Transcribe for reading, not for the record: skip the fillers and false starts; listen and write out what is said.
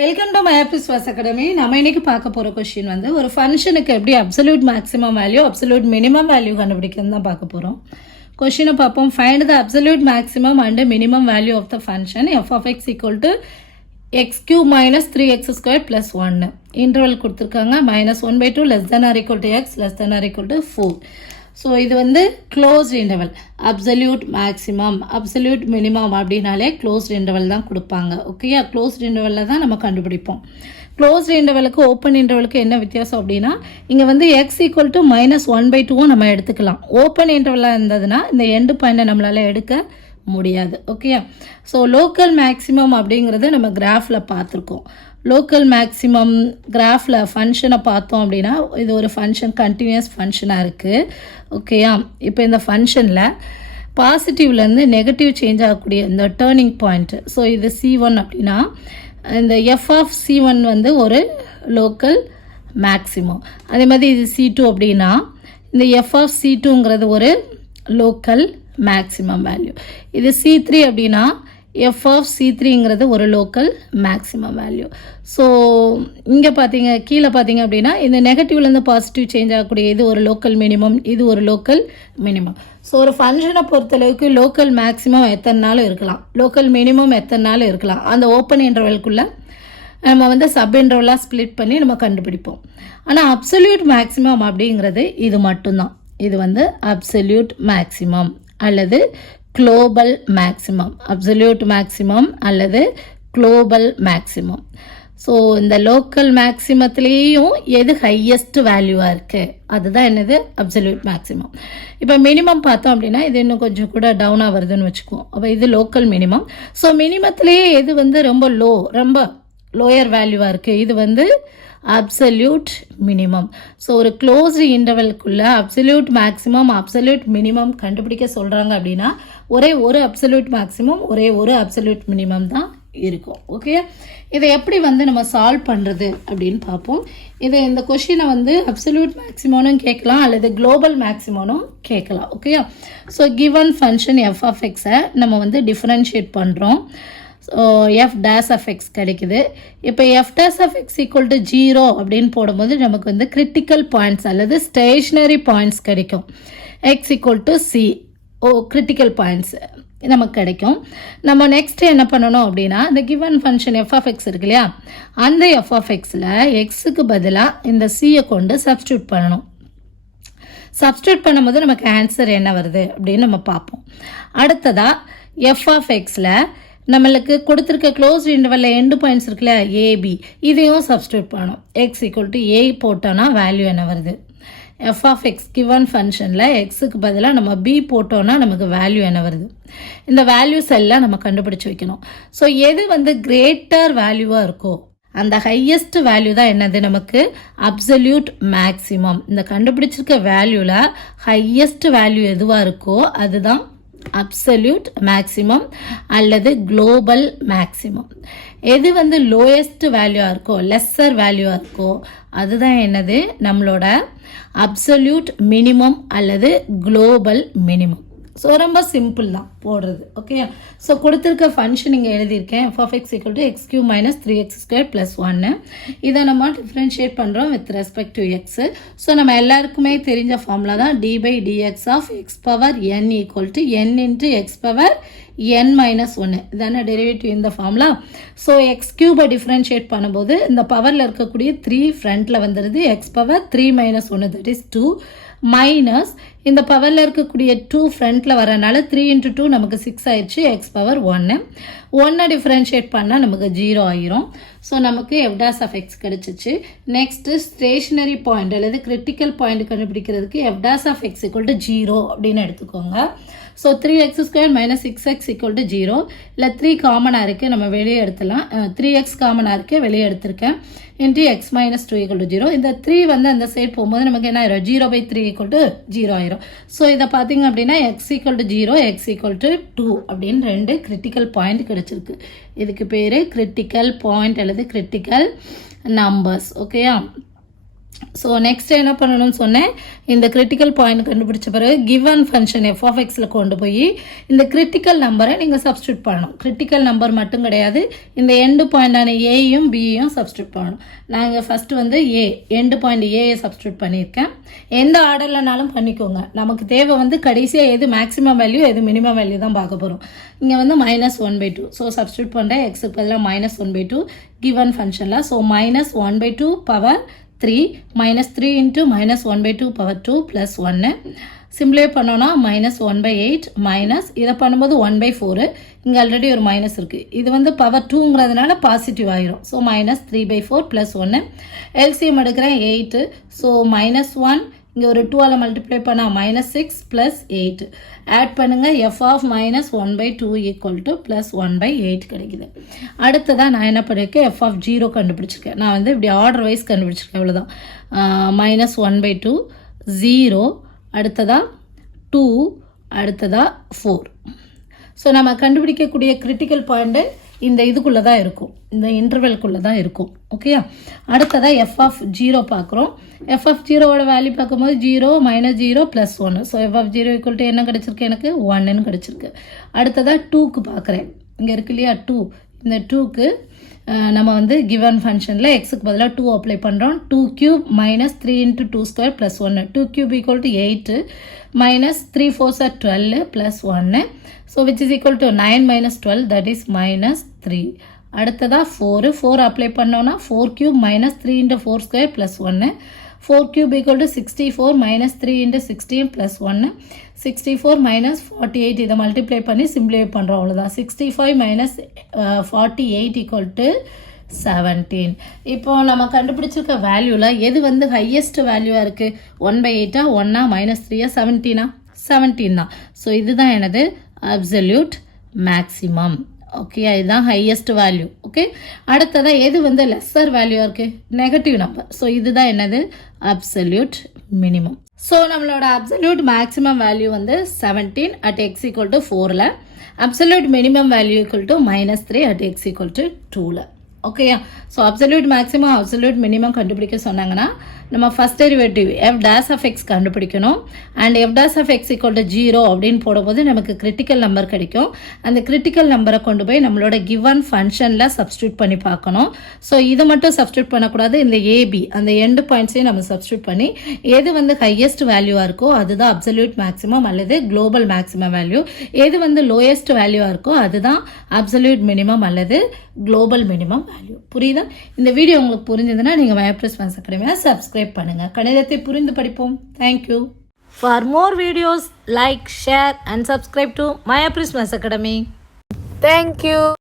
Welcome to MyAppleSwas Academy. நம்ம இன்னைக்கு பார்க்க போகிற கொஸ்டின் வந்து ஒரு ஃபங்க்ஷனுக்கு எப்படி absolute maximum value absolute minimum value கண்டுபிடிக்கிறது தான் பார்க்க போகிறோம். கொஸ்டினை பார்ப்போம். Find the absolute maximum and minimum value of the function f of x equal to x³ minus 3x squared plus 1. Interval கொடுத்துருக்காங்க -1/2 less than or equal to x less than or equal to 4. So இது வந்து closed interval. Absolute maximum absolute minimum அப்படின்னாலே closed interval தான் கொடுப்பாங்க. ஓகேயா, closed இன்டர்வலில் தான் நம்ம கண்டுபிடிப்போம். க்ளோஸ்ட் இன்டர்வலுக்கு ஓப்பன் இன்டர்வலுக்கு என்ன வித்தியாசம் அப்படின்னா, இங்கே வந்து x ஈக்குவல் டு -1/2 நம்ம எடுத்துக்கலாம். ஓப்பன் இன்டர்வலாக இருந்ததுன்னா இந்த எண்டு பாயிண்டை நம்மளால் எடுக்க முடியாது. ஓகேயா, ஸோ லோக்கல் மேக்ஸிமம் அப்படிங்கிறது நம்ம கிராஃபில் பார்த்துருக்கோம். லோக்கல் மேக்ஸிமம் கிராஃபில் ஃபங்க்ஷனை பார்த்தோம் அப்படின்னா இது ஒரு ஃபங்க்ஷன் கண்டினியூஸ் ஃபங்க்ஷனாக இருக்குது. ஓகேயா, இப்போ இந்த ஃபங்க்ஷனில் பாசிட்டிவ்லேருந்து நெகட்டிவ் சேஞ்ச் ஆகக்கூடிய இந்த டேர்னிங் பாயிண்ட். ஸோ இது C1 அப்படின்னா இந்த எஃப் ஆஃப் C1 வந்து ஒரு லோக்கல் மேக்ஸிமம். அதே மாதிரி இது C2 அப்படின்னா இந்த எஃப் ஆஃப் C2ங்கிறது ஒரு லோக்கல் மேக்ஸிமம் வேல்யூ. இது C3 அப்படின்னா எஃப் ஆஃப் C3ங்கிறது ஒரு லோக்கல் மேக்ஸிமம் வேல்யூ. ஸோ இங்கே பார்த்தீங்க, கீழே பார்த்தீங்க அப்படின்னா இந்த நெகட்டிவ்லேருந்து பாசிட்டிவ் சேஞ்ச் ஆகக்கூடிய இது ஒரு லோக்கல் மினிமம், இது ஒரு லோக்கல் மினிமம். ஸோ ஒரு ஃபங்க்ஷனை பொறுத்தளவுக்கு லோக்கல் மேக்ஸிமம் எத்தனை நாள் இருக்கலாம், லோக்கல் மினிமம் எத்தனை நாள் இருக்கலாம், அந்த ஓப்பன் இன்டர்வல்குள்ளே நம்ம வந்து சப் இன்டர்வலாக ஸ்ப்ளிட் பண்ணி நம்ம கண்டுபிடிப்போம். ஆனால் அப்சல்யூட் மேக்ஸிமம் அப்படிங்கிறது இது மட்டும்தான். இது வந்து அப்சல்யூட் மேக்ஸிமம் அல்லது குளோபல் மேக்ஸிமம், அப்சல்யூட் மேக்ஸிமம் அல்லது குளோபல் மேக்ஸிமம். ஸோ இந்த லோக்கல் மேக்ஸிமத்துலேயும் எது ஹையஸ்ட் வேல்யூவாக இருக்குது அதுதான் என்னது அப்சல்யூட் மேக்ஸிமம். இப்போ மினிமம் பார்த்தோம் அப்படின்னா இது இன்னும் கொஞ்சம் கூட டவுனாக வருதுன்னு வச்சுக்குவோம். அப்போ இது லோக்கல் மினிமம். ஸோ மினிமத்துலேயே எது வந்து ரொம்ப லோயர் வேல்யூவாக இருக்குது, இது வந்து அப்சல்யூட் மினிமம். ஸோ ஒரு க்ளோஸ்டு இன்டர்வல்குள்ளே அப்சல்யூட் மேக்ஸிமம் அப்சல்யூட் மினிமம் கண்டுபிடிக்க சொல்கிறாங்க அப்படின்னா ஒரே ஒரு அப்சல்யூட் மேக்ஸிமம் ஒரே ஒரு அப்சல்யூட் மினிமம் தான் இருக்கும். ஓகே, இதை எப்படி வந்து நம்ம சால்வ் பண்ணுறது அப்படின்னு பார்ப்போம். இந்த கொஷினை வந்து அப்சல்யூட் மேக்ஸிமம்னு கேட்கலாம் அல்லது குளோபல் மேக்ஸிமம்னும் கேட்கலாம். Okay, so given function f of எக்ஸை நம்ம வந்து டிஃப்ரென்ஷியேட் பண்ணுறோம். So f dash of x கிடைக்குது. இப்போ f dash of x equal to 0 அப்படின்னு போடும்போது நமக்கு வந்து கிரிட்டிக்கல் பாயிண்ட்ஸ் அல்லது ஸ்டேஷ்னரி பாயிண்ட்ஸ் கிடைக்கும். X equal to c critical points நமக்கு கிடைக்கும். நம்ம நெக்ஸ்ட் என்ன பண்ணணும் அப்படின்னா இந்த given function f of x இருக்கு இல்லையா, அந்த எஃப் ஆஃப் எக்ஸில் எக்ஸுக்கு பதிலாக இந்த சியை கொண்டு சப்ஸ்டியூட் பண்ணணும். சப்ஸ்டியூட் பண்ணும்போது நமக்கு ஆன்சர் என்ன வருது அப்படின்னு நம்ம பார்ப்போம். அடுத்ததாக எஃப் ஆஃப் எக்ஸில் நம்மளுக்கு கொடுத்துருக்க க்ளோஸ் இன்டர்வலில் எண்டு பாயிண்ட்ஸ் இருக்குல்ல ஏபி, இதையும் சப்ஸ்டியூட் பண்ணணும். எக்ஸ் ஈக்குவல் டு ஏ போட்டோன்னா வேல்யூ என்ன வருது, எஃப் ஆஃப் எக்ஸ் கிவன் ஃபங்க்ஷனில் எக்ஸுக்கு பதிலாக நம்ம பி போட்டோன்னா நமக்கு வேல்யூ என்ன வருது. இந்த வேல்யூஸ் எல்லாம் நம்ம கண்டுபிடிச்சி வைக்கணும். ஸோ எது வந்து கிரேட்டர் வேல்யூவாக இருக்கோ அந்த ஹையஸ்ட் வேல்யூ தான் என்னது நமக்கு அப்சல்யூட் மேக்ஸிமம். இந்த கண்டுபிடிச்சிருக்க வேல்யூவில் ஹையஸ்ட் வேல்யூ எதுவாக இருக்கோ அதுதான் அப்சல்யூட் மேக்ஸிமம் அல்லது குளோபல் மேக்ஸிமம். எது வந்து லோயஸ்ட் வேல்யூவாக இருக்கோ லெஸ்ஸர் வேல்யூவாக இருக்கோ அதுதான் என்னது நம்மளோட அப்சல்யூட் மினிமம் அல்லது குளோபல் மினிமம். ஸோ ரொம்ப சிம்பிள் தான் போடுறது. ஓகே, ஸோ கொடுத்துருக்க ஃபங்க்ஷன் இங்கே எழுதியிருக்கேன் f of x equal to x³ - 3x squared plus 1. இதை நம்ம டிஃப்ரென்ஷியேட் பண்ணுறோம் with respect to x. So நம்ம எல்லாருக்குமே தெரிஞ்ச ஃபார்முலா தான் d/dx of x power n equal to n into x power n - 1. இதான டெரிவேட்டிவ் இந்த ஃபார்முலா. ஸோ x³ டிஃப்ரென்ஷியேட் பண்ணும்போது இந்த பவரில் இருக்கக்கூடிய 3 ஃப்ரண்ட்டில் வந்துடுது, X power 3 - 1 that is 2 minus இந்த பவரில் இருக்கக்கூடிய 2 ஃப்ரண்ட்டில் வரனால 3 × 2 நமக்கு 6 ஆயிடுச்சு, எக்ஸ் பவர் 1 டிஃப்ரென்ஷியேட் பண்ணால் நமக்கு 0 ஆயிரும். ஸோ நமக்கு எஃப் டேஸ் ஆஃப் எக்ஸ் கிடச்சிச்சு. நெக்ஸ்ட்டு ஸ்டேஷனரி பாயிண்ட் அல்லது கிரிட்டிக்கல் பாயிண்ட் கண்டுபிடிக்கிறதுக்கு f dash of x equal to 0 அப்படின்னு எடுத்துக்கோங்க. So 3x² - 6x equal to 0. இல்லை 3 காமனாக இருக்குது, நம்ம வெளியே எடுத்துலாம். 3x காமனாக இருக்குது, வெளியே எடுத்திருக்கேன். Into X - 2 equal to 0. இந்த 3 வந்து அந்த சைட் போகும்போது நமக்கு என்ன ஆயிரும், 0/3 ஈக்குவல் டு 0 ஆயிரும். ஸோ இதை பார்த்தீங்க அப்படின்னா X equal to 0 X equal to 2 அப்படின்னு 2 கிரிட்டிக்கல் பாயிண்ட் கிடச்சிருக்கு. இதுக்கு பேர் கிரிட்டிக்கல் பாயிண்ட் அல்லது கிரிட்டிக்கல் நம்பர்ஸ். ஓகேயா, ஸோ நெக்ஸ்ட் என்ன பண்ணணும்னு சொன்னேன், இந்த கிரிட்டிக்கல் பாயிண்ட் கண்டுபிடிச்ச பிறகு கிவன் ஃபங்க்ஷன் எஃப் ஆஃப் எக்ஸில் கொண்டு போய் இந்த கிரிட்டிக்கல் நம்பரை நீங்கள் சப்ஸ்டியூட் பண்ணணும். கிரிட்டிக்கல் நம்பர் மட்டும் கிடையாது, இந்த எண்டு பாயிண்டான ஏயும் பியையும் சப்ஸ்டியூட் பண்ணணும். நாங்கள் ஃபஸ்ட்டு வந்து எண்டு பாயிண்ட் ஏயை சப்ஸ்டியூட் பண்ணியிருக்கேன். எந்த ஆர்டர்லனாலும் பண்ணிக்கோங்க. நமக்கு தேவை வந்து கடைசியாக எது மேக்ஸிமம் வேல்யூ எது மினிமம் வேல்யூ தான் பார்க்க போகிறோம். இங்கே வந்து -1/2. ஸோ சப்ஸ்டியூட் பண்ணுறேன், எக்ஸுக்கு பதிலாக -1/2 கிவன் ஃபங்க்ஷனில். So -1/2 power 3 -3 into -1/2 power 2 plus 1. சிம்பிளே பண்ணோன்னா -1/8 மைனஸ் இதை பண்ணும்போது 1/4. இங்கே ஆல்ரெடி ஒரு மைனஸ் இருக்குது. இது வந்து பவர் 2ங்கிறதுனால பாசிட்டிவ் ஆகிரும். ஸோ -3/4 + 1. எல்சிஎம் எடுக்கிறேன் 8. ஸோ -1 இங்கே ஒரு 2ஆல் மல்டிப்ளை பண்ணால் -6 + 8. ஆட் பண்ணுங்கள், எஃப் ஆஃப் -1/2 = +1/8 கிடைக்குது. அடுத்ததான் நான் என்ன பண்ணியிருக்கேன், எஃப் ஆஃப் 0 கண்டுபிடிச்சிருக்கேன். நான் வந்து இப்படி ஆர்டர் வைஸ் கண்டுபிடிச்சிருக்கேன், அவ்வளோதான். -1/2 0, அடுத்ததாக 2, அடுத்ததாக 4. ஸோ நம்ம கண்டுபிடிக்கக்கூடிய கிரிட்டிக்கல் பாயிண்ட்டு இந்த இதுக்குள்ளே தான் இருக்கும், இந்த இன்டர்வெல்குள்ளே தான் இருக்கும். ஓகேயா, அடுத்ததாக எஃப் ஆஃப் 0 பார்க்குறோம். எஃப் ஆஃப் 0வோட வேல்யூ பார்க்கும்போது 0 -0 + 1. ஸோ எஃப் ஆஃப் 0 = என்ன கிடச்சிருக்கு, எனக்கு 1ன்னு கிடச்சிருக்கு. அடுத்ததாக 2க்கு பார்க்குறேன். இங்கே இருக்கு இல்லையா 2, இந்த 2க்கு நம்ம வந்து கிவன் ஃபங்க்ஷனில் எக்ஸுக்கு பதிலாக 2 அப்ளை பண்ணுறோம். 2³ -3 × 2² + 1. 2³ = 8 -3 4s are 12 + 1. So which is equal to 9 - 12, that is -3. அடுத்ததாக 4 அப்ளை பண்ணோன்னா 4³ -3 × 4² + 1. 4³ = 64 -3 × 16 + 1. 64 - 48 இதை மல்டிப்ளை பண்ணி சிம்பிளை பண்ணுறோம், அவ்வளோதான். 65 - 48 = 17. இப்போ நம்ம கண்டுபிடிச்சிருக்க வேல்யூவில் எது வந்து ஹையஸ்ட் வேல்யூவாக இருக்குது, 1/8 1 -3 17 17 தான். ஸோ இதுதான் எனது அப்சல்யூட் மேக்ஸிமம். ஓகே, இதுதான் ஹையஸ்ட் வேல்யூ. ஓகே, அடுத்ததாக எது வந்து லெஸ்ஸர் வேல்யூவாக இருக்குது, நெகட்டிவ் நம்பர். ஸோ இதுதான் என்னது அப்சல்யூட் மினிமம். ஸோ நம்மளோட அப்சல்யூட் மேக்ஸிமம் வேல்யூ வந்து 17 at x = 4ல், absolute minimum value = -3 at x = 2ல். ஓகேயா, so absolute maximum absolute minimum கண்டுபிடிக்க சொன்னாங்கன்னா நம்ம ஃபஸ்ட் டெரிவேட்டிவ் f' கண்டுபிடிக்கணும். அண்ட் f' = 0 அப்படின்னு போடும்போது நமக்கு கிரிட்டிக்கல் நம்பர் கிடைக்கும். அந்த கிரிட்டிக்கல் நம்பரை கொண்டு போய் நம்மளோட கிவன் ஃபங்க்ஷனில் சப்ஸ்டியூட் பண்ணி பார்க்கணும். ஸோ இதை மட்டும் சப்ஸ்டியூட் பண்ணக்கூடாது, இந்த ஏபி அந்த எண்டு பாயிண்ட்ஸையும் நம்ம சப்ஸ்டியூட் பண்ணி எது வந்து ஹையஸ்ட் வேல்யூவாக இருக்கோ அதுதான் அப்சல்யூட் மேக்ஸிமம் அல்லது குளோபல் மேக்ஸிமம் வேல்யூ. எது வந்து லோயஸ்ட் வேல்யூவாக இருக்கோ அதுதான் அப்சல்யூட் மினிமம் அல்லது குளோபல் மினிமம் வேல்யூ. புரியுதா? இந்த வீடியோ உங்களுக்கு புரிஞ்சதுன்னா நீங்கள் மயோப்ரிஸ் மேத்ஸ் அகாடமியை சப்ஸ்கிரைப் பண்ணுங்கள். கணிதத்தை புரிந்து படிப்போம். Thank you. For more videos, like, share and subscribe to Maya Prismas Academy. Thank you.